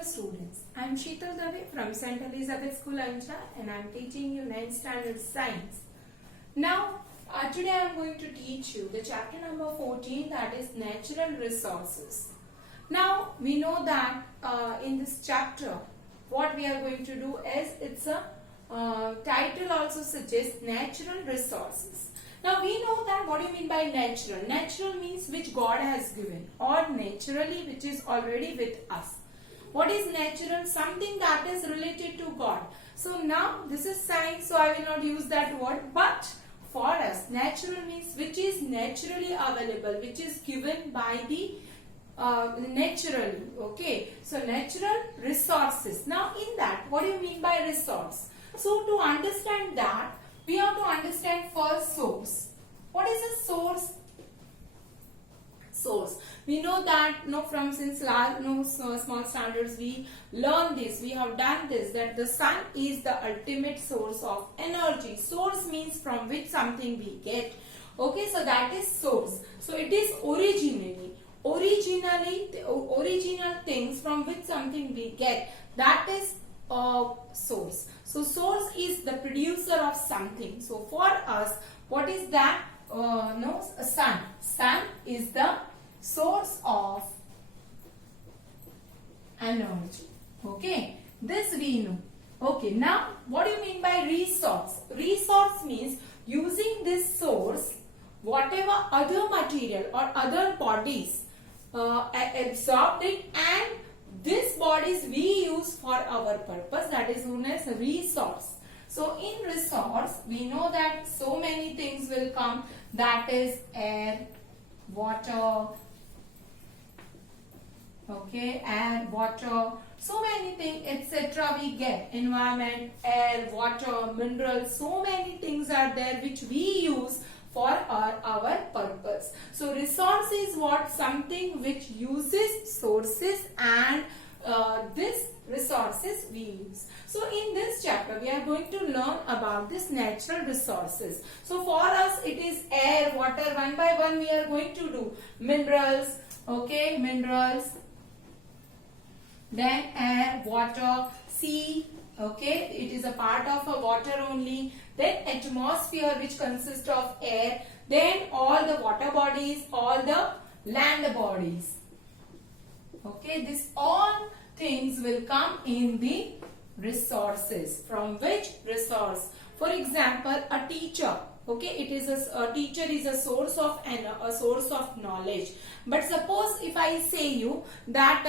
Hello students, I am Sheetal Dave from St. Elizabeth School Ancha and I am teaching you 9th standard science. Now today I am going to teach you the chapter number 14, that is natural resources. Now we know that in this chapter what we are going to do is, it's a title also suggests natural resources. Now we know that what do you mean by natural? Natural means which God has given, or naturally which is already with us. What is natural? Something that is related to God. So now this is science, so I will not use that word, but for us natural means which is naturally available, which is given by the naturally. Okay, so natural resources. Now in that, what do you mean by resource? So to understand that, we have to understand first source. What is a source? Source. We know that from since small standards we learn this. We have done this, that the sun is the ultimate source of energy. Source means from which something we get. Okay, so that is source. So it is original things from which something we get. That is source. So source is the producer of something. So for us, what is that? Sun. Sun is the source of energy. Okay, this we know. Okay, now what do you mean by resource? Resource means using this source, whatever other material or other bodies absorbed it, and these bodies we use for our purpose, that is known as resource. So in resource, we know that so many things will come, that is air, water, okay, air, water, so many things, etc. we get. Environment, air, water, minerals, so many things are there which we use for our purpose. So resource is what? Something which uses sources, and this resources we use. So in this chapter we are going to learn about this natural resources. So for us it is air, water. One by one we are going to do minerals. Okay, minerals, then air, water, sea. Okay, it is a part of a water only. Then atmosphere, which consists of air. Then all the water bodies, all the land bodies. Okay, this all things will come in the resources. From which resource? For example, a teacher. Okay, it is a teacher is a source of knowledge. But suppose if I say you that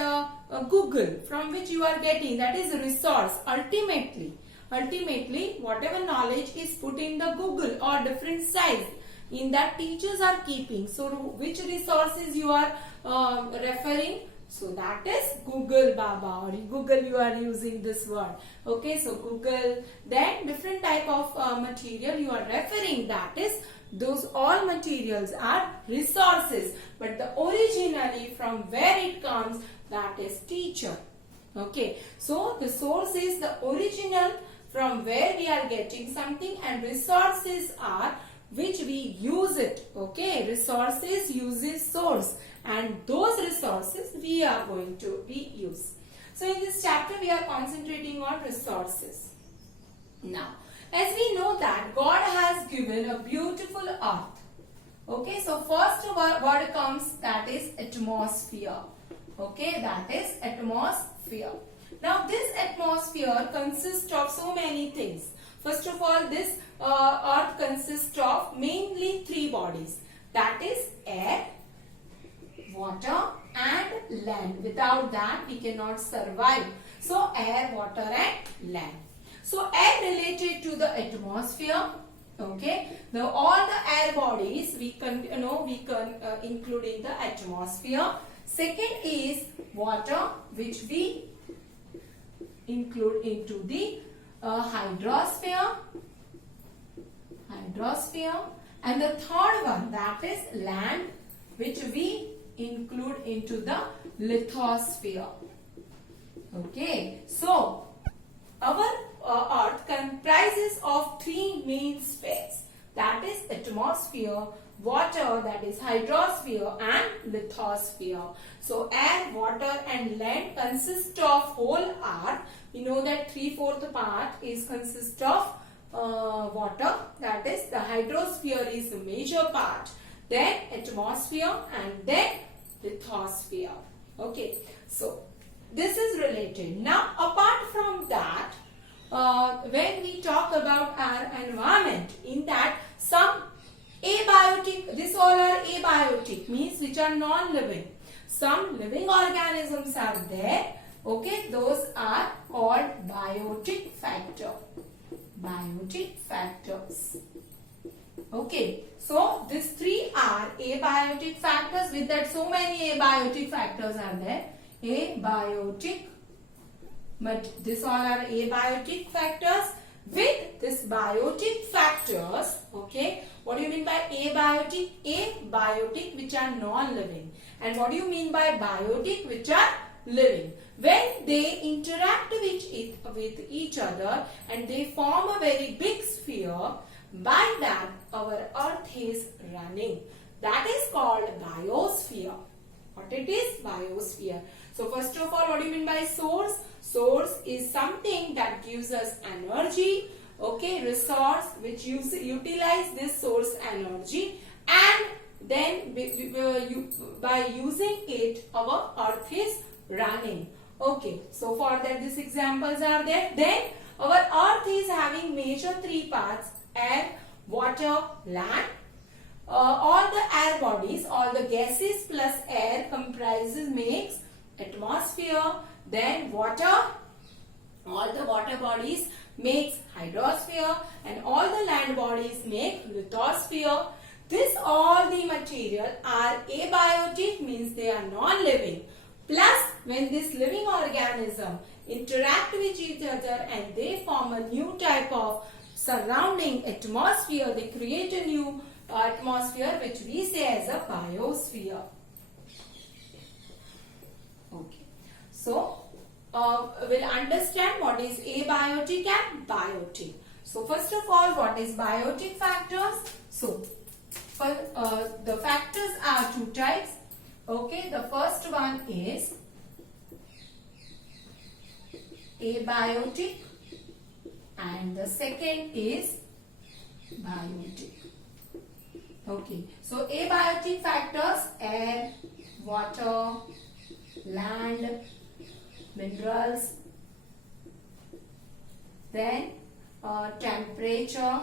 Google, from which you are getting, that is a resource. Ultimately, whatever knowledge is put in the Google or different sites, in that teachers are keeping. So which resources you are referring? So that is Google Baba, or Google you are using this word. Okay, so Google. Then different type of material you are referring, that is, those all materials are resources. But the originally from where it comes, that is teacher. Okay, so the source is the original from where we are getting something, and resources are which we use it. Okay, resources uses source, and those resources we are going to use. So in this chapter we are concentrating on resources. Now, as we know that God has given a beautiful earth. Okay, so first word comes, that is atmosphere. Okay, that is atmosphere. Now this atmosphere consists of so many things. First of all, this earth consists of mainly three bodies, that is air, water and land. Without that we cannot survive. So air, water and land. So air related to the atmosphere. Okay, all the air bodies we can include in the atmosphere. Second is water, which we include into the hydrosphere, and the third one, that is land, which we include into the lithosphere. Okay, so our earth comprises of three main spheres, that is atmosphere, water, that is hydrosphere, and lithosphere. So air, water and land consist of whole earth. We know that 3/4 part is consist of water, that is the hydrosphere is the major part, then atmosphere and then lithosphere. Okay, so this is related. Now apart from that, when we talk about our environment, in that some abiotic, this all are abiotic, means which are non-living. Some living organisms are there. Okay, those are called biotic factor. Biotic factors. Okay, so these three are abiotic factors. With that, so many abiotic factors are there. Abiotic, but these all are abiotic factors. With this biotic factors, okay, what do you mean by abiotic? Abiotic, which are non-living. And what do you mean by biotic, which are living? When they interact with each other and they form a very big sphere, by that our earth is running. That is called biosphere. What it is? Biosphere. So first of all, what do you mean by source? Source is something that gives us energy. Okay, resource which utilize this source energy, and then by using it our earth is running. Okay, so for that these examples are there. Then our earth is having major three parts: air, water, land. All the air bodies, all the gases plus air makes atmosphere. Then water, all the water bodies makes hydrosphere, and all the land bodies make lithosphere. This all the material are abiotic, means they are non-living. Plus, when this living organism interact with each other and they form a new type of surrounding atmosphere, they create a new atmosphere which we say as a biosphere. Okay, so we'll understand what is abiotic and biotic. So first of all, what is biotic factors? So the factors are two types. Okay, the first one is abiotic and the second is biotic. Okay, so abiotic factors: air, water, land, minerals, then temperature,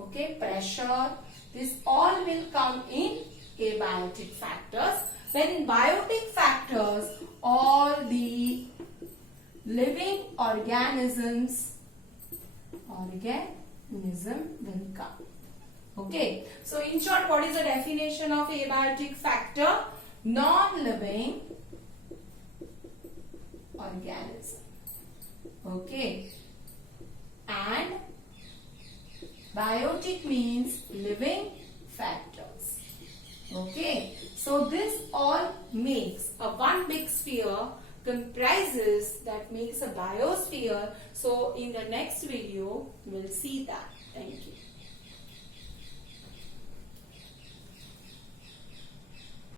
okay, pressure. This all will come in abiotic factors. When in biotic factors, all the living organisms will come. Okay, so in short, what is the definition of abiotic factor? Non-living organism. Okay, and biotic means living factors. Okay, so this all makes a one big sphere, comprises, that makes a biosphere. So in the next video we'll see that. Thank you.